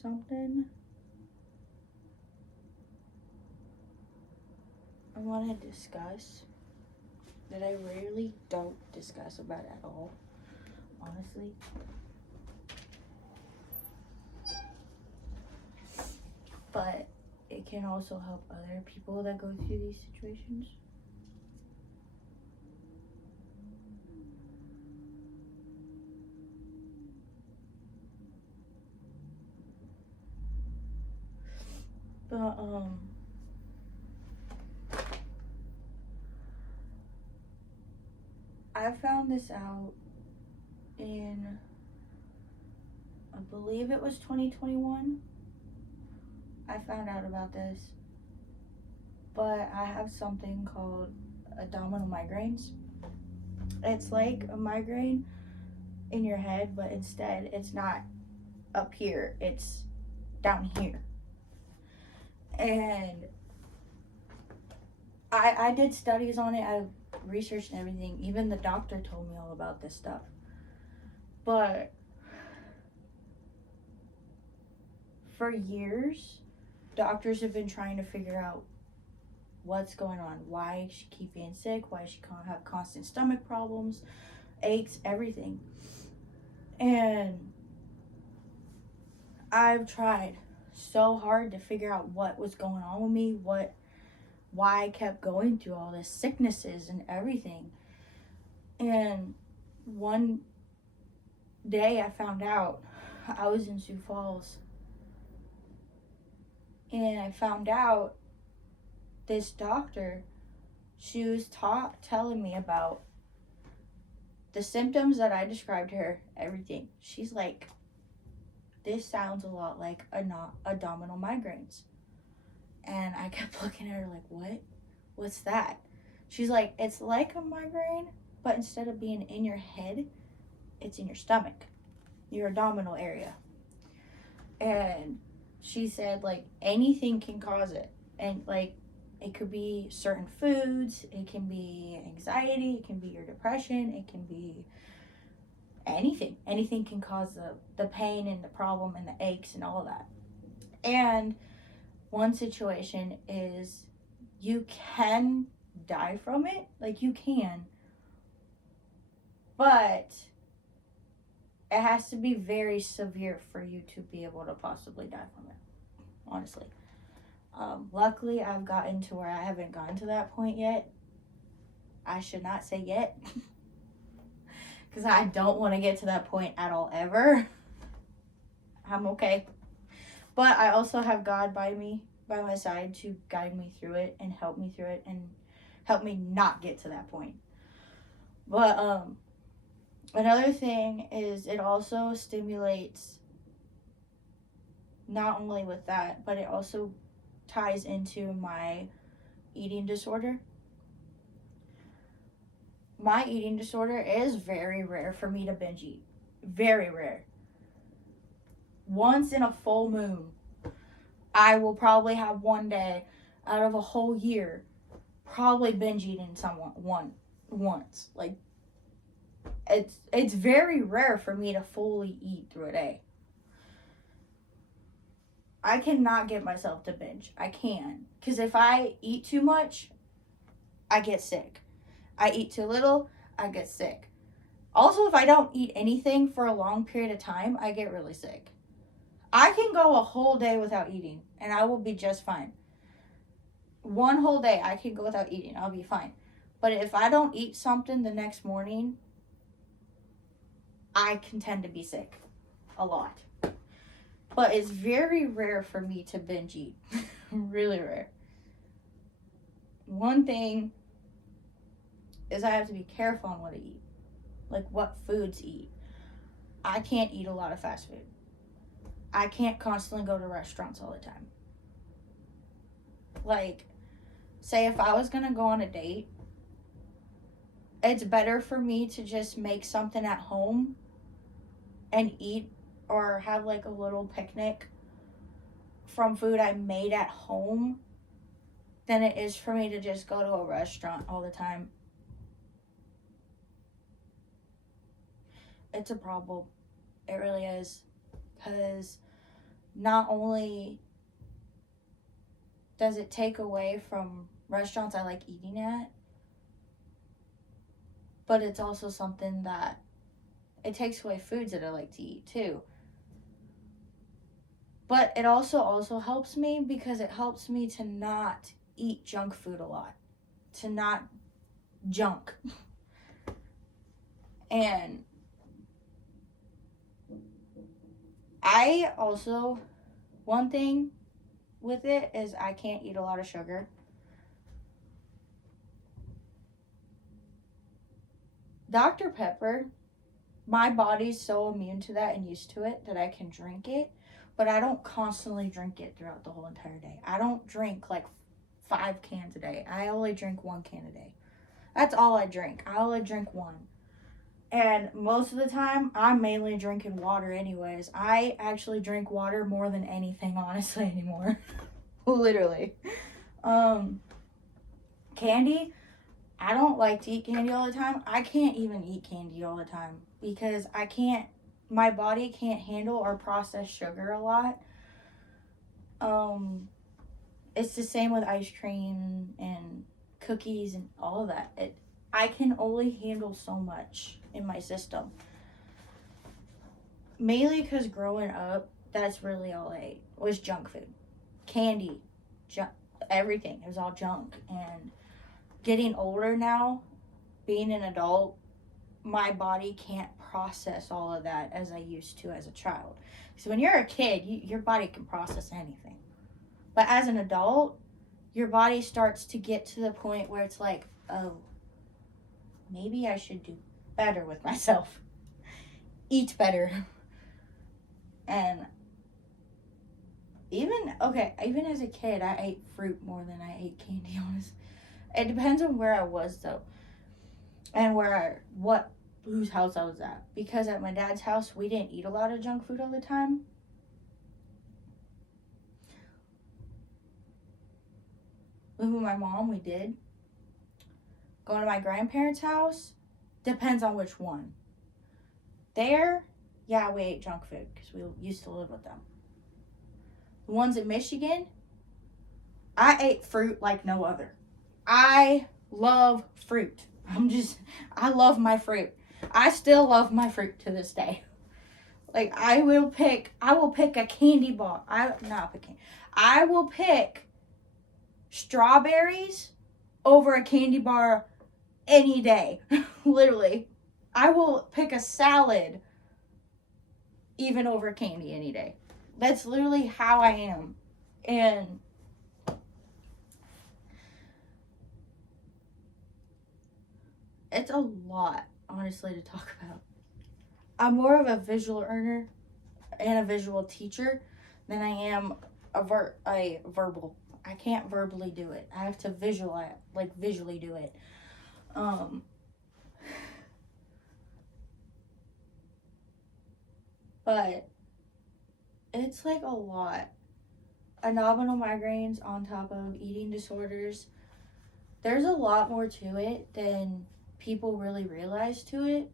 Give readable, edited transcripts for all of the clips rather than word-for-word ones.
something I want to discuss that I rarely don't discuss about at all, honestly. But it can also help other people that go through these situations. But I found this out in, I believe it was 2021. I found out about this, but I have something called abdominal migraines. It's like a migraine in your head, but instead it's not up here, it's down here. And I did studies on it, I researched and everything. Even the doctor told me all about this stuff. But for years, doctors have been trying to figure out what's going on. Why she keep being sick? Why she can't have constant stomach problems, aches, everything. And I've tried so hard to figure out what was going on with me, why I kept going through all this sicknesses and everything. And one day I found out, I was in Sioux Falls, and I found out this doctor, she was telling me about the symptoms that I described to her, everything. She's like, this sounds a lot like abdominal migraines. And I kept looking at her like, what? What's that? She's like, it's like a migraine, but instead of being in your head, it's in your stomach, your abdominal area. And she said, like, anything can cause it. And, like, it could be certain foods, it can be anxiety, it can be your depression, it can be anything. Anything can cause the pain and the problem and the aches and all of that. And one situation is you can die from it. Like, you can. But it has to be very severe for you to be able to possibly die from it, honestly. Luckily, I've gotten to where I haven't gotten to that point yet. I should not say yet. Because I don't want to get to that point at all, ever. I'm okay. But I also have God by my side to guide me through it and help me through it and help me not get to that point. But another thing is it also stimulates, not only with that, but it also ties into my eating disorder. My eating disorder is very rare for me to binge eat. Very rare. Once in a full moon, I will probably have one day out of a whole year probably binge eating once. Like, it's very rare for me to fully eat through a day. I cannot get myself to binge. I can. Because if I eat too much, I get sick. I eat too little, I get sick. Also, if I don't eat anything for a long period of time, I get really sick. I can go a whole day without eating, and I will be just fine. One whole day, I can go without eating. I'll be fine. But if I don't eat something the next morning, I can tend to be sick. A lot. But it's very rare for me to binge eat. Really rare. One thing is I have to be careful on what I eat. Like, what foods eat. I can't eat a lot of fast food. I can't constantly go to restaurants all the time. Like, say if I was going to go on a date, it's better for me to just make something at home and eat, or have like a little picnic from food I made at home, than it is for me to just go to a restaurant all the time. It's a problem. It really is. Because not only does it take away from restaurants I like eating at, but it's also something that it takes away foods that I like to eat too. But it also helps me because it helps me to not eat junk food a lot, to not junk. And I also, one thing with it is I can't eat a lot of sugar. Dr. Pepper, my body's so immune to that and used to it that I can drink it, but I don't constantly drink it throughout the whole entire day. I don't drink like 5 cans a day. I only drink 1 can a day. That's all I drink. I only drink 1. And most of the time, I'm mainly drinking water anyways. I actually drink water more than anything, honestly, anymore. Literally. Candy, I don't like to eat candy all the time. I can't even eat candy all the time because my body can't handle or process sugar a lot. It's the same with ice cream and cookies and all of that. I can only handle so much in my system. Mainly because growing up, that's really all I ate was junk food. Candy, everything. It was all junk. And getting older now, being an adult, my body can't process all of that as I used to as a child. So when you're a kid, your body can process anything. But as an adult, your body starts to get to the point where it's like, oh, maybe I should do better with myself. Eat better. And even as a kid, I ate fruit more than I ate candy, honestly. It depends on where I was, though. And whose house I was at. Because at my dad's house, we didn't eat a lot of junk food all the time. Living with my mom, we did. Going to my grandparents' house, depends on which one. There, yeah, we ate junk food because we used to live with them. The ones in Michigan, I ate fruit like no other. I love fruit. I love my fruit. I still love my fruit to this day. Like, I will pick a candy bar. I will pick strawberries over a candy bar any day. Literally. I will pick a salad even over candy any day. That's literally how I am. And it's a lot, honestly, to talk about. I'm more of a visual learner and a visual teacher than I am a verbal. I can't verbally do it. I have to visually do it. But it's like a lot. Abdominal migraines on top of eating disorders. There's a lot more to it than people really realize to it.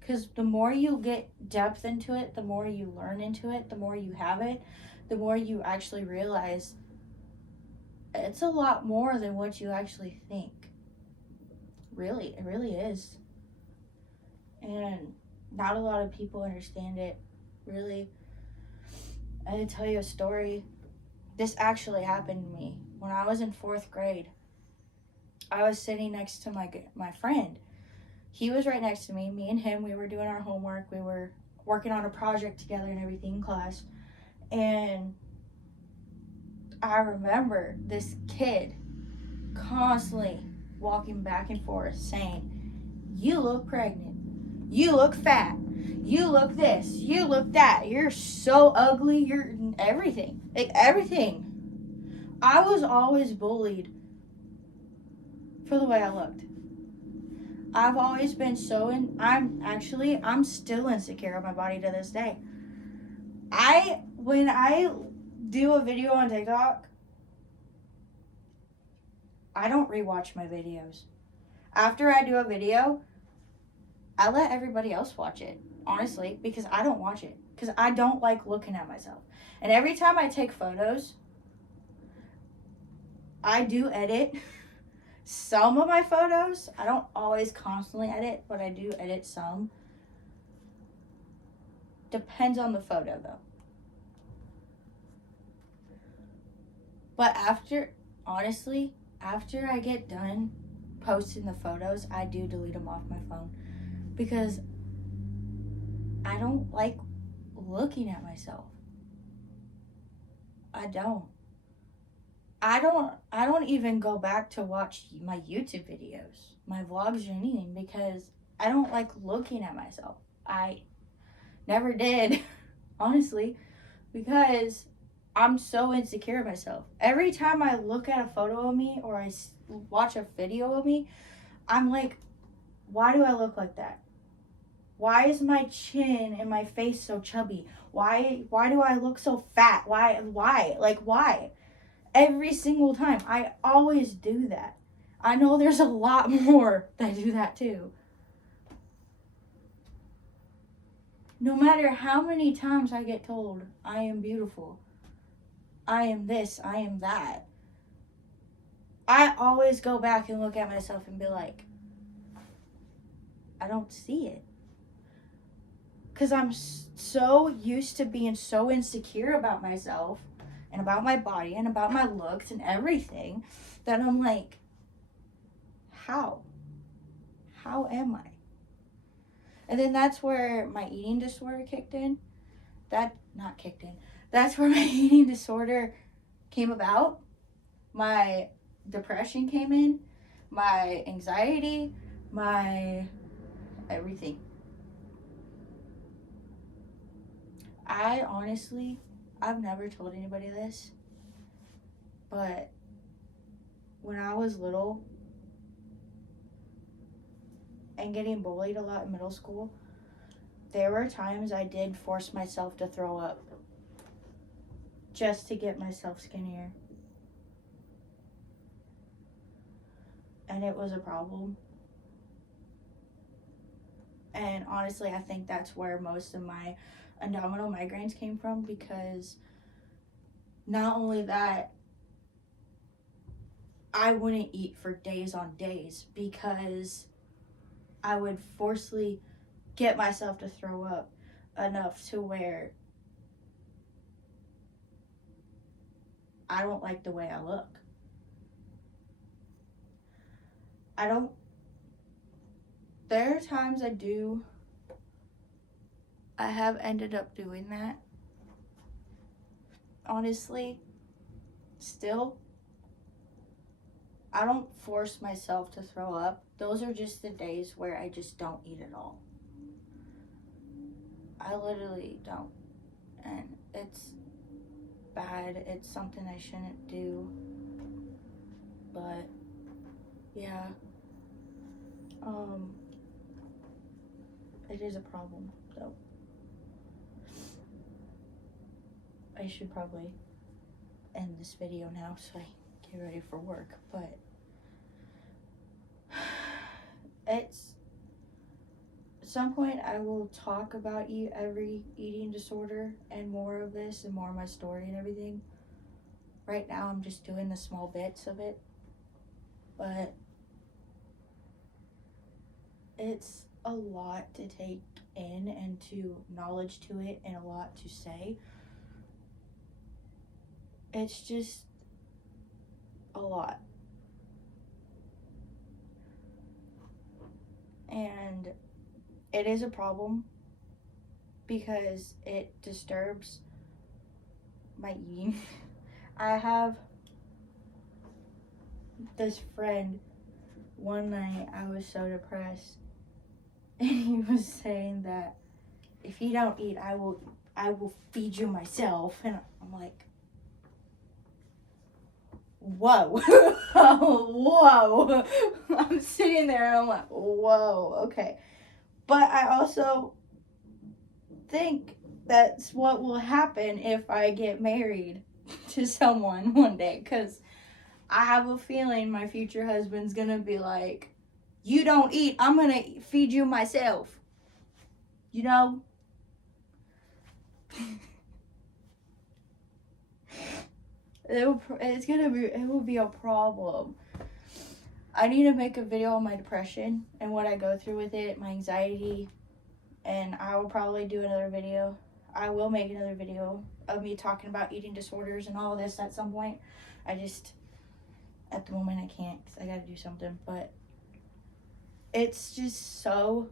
Because the more you get depth into it, the more you learn into it, the more you have it, the more you actually realize it's a lot more than what you actually think. Really, it really is. And not a lot of people understand it, really. I did tell you a story. This actually happened to me. When I was in 4th grade, I was sitting next to my friend. He was right next to me. Me and him, we were doing our homework. We were working on a project together and everything in class. And I remember this kid constantly walking back and forth saying, "You look pregnant. You look fat. You look this. You look that. You're so ugly. You're everything." Like, everything. I was always bullied for the way I looked. I've always been I'm still insecure of my body to this day. When I do a video on TikTok, I don't rewatch my videos. After I do a video, I let everybody else watch it. honestly, because I don't watch it. Because I don't like looking at myself. And every time I take photos, I do edit some of my photos. I don't always constantly edit, but I do edit some. Depends on the photo, though. But honestly, after I get done posting the photos, I do delete them off my phone. Because I don't like looking at myself. I don't. I don't even go back to watch my YouTube videos, my vlogs or anything, because I don't like looking at myself. I never did, honestly, because I'm so insecure of myself. Every time I look at a photo of me or I watch a video of me, I'm like, why do I look like that? Why is my chin and my face so chubby? Why do I look so fat? Why? Like, why? Every single time. I always do that. I know there's a lot more that do that too. No matter how many times I get told, I am beautiful, I am this, I am that, I always go back and look at myself and be like, I don't see it. Because I'm so used to being so insecure about myself and about my body and about my looks and everything that I'm like, how? How am I? And then that's where my eating disorder kicked in. That's where my eating disorder came about. My depression came in. My anxiety. My everything. I've never told anybody this, but when I was little and getting bullied a lot in middle school, there were times I did force myself to throw up just to get myself skinnier. And it was a problem. And honestly, I think that's where most of my abdominal migraines came from, because not only that, I wouldn't eat for days on days because I would forcefully get myself to throw up enough to where I don't like the way I look. There are times I have ended up doing that. Honestly, still, I don't force myself to throw up. Those are just the days where I just don't eat at all. I literally don't. And it's bad. It's something I shouldn't do. But, yeah. It is a problem, though. I should probably end this video now so I get ready for work, but at some point I will talk about every eating disorder and more of this and more of my story and everything. Right now I'm just doing the small bits of it, but it's a lot to take in and to knowledge to it and a lot to say. It's just a lot. And it is a problem because it disturbs my eating. I have this friend, one night I was so depressed and he was saying that if you don't eat, I will feed you myself. And I'm like, whoa. Whoa. I'm sitting there and I'm like, whoa, okay. But I also think that's what will happen if I get married to someone one day, because I have a feeling my future husband's gonna be like, you don't eat, I'm gonna feed you myself. you know, it will be a problem. I need to make a video on my depression and what I go through with it, my anxiety, and I will probably do another video. I will make another video of me talking about eating disorders and all of this at some point. I just, at the moment, I can't because I got to do something. But it's just so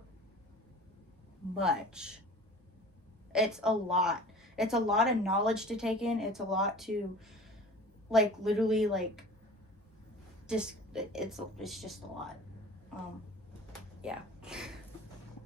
much. It's a lot. It's a lot of knowledge to take in. It's a lot to, like, literally, like, just, it's just a lot. Yeah.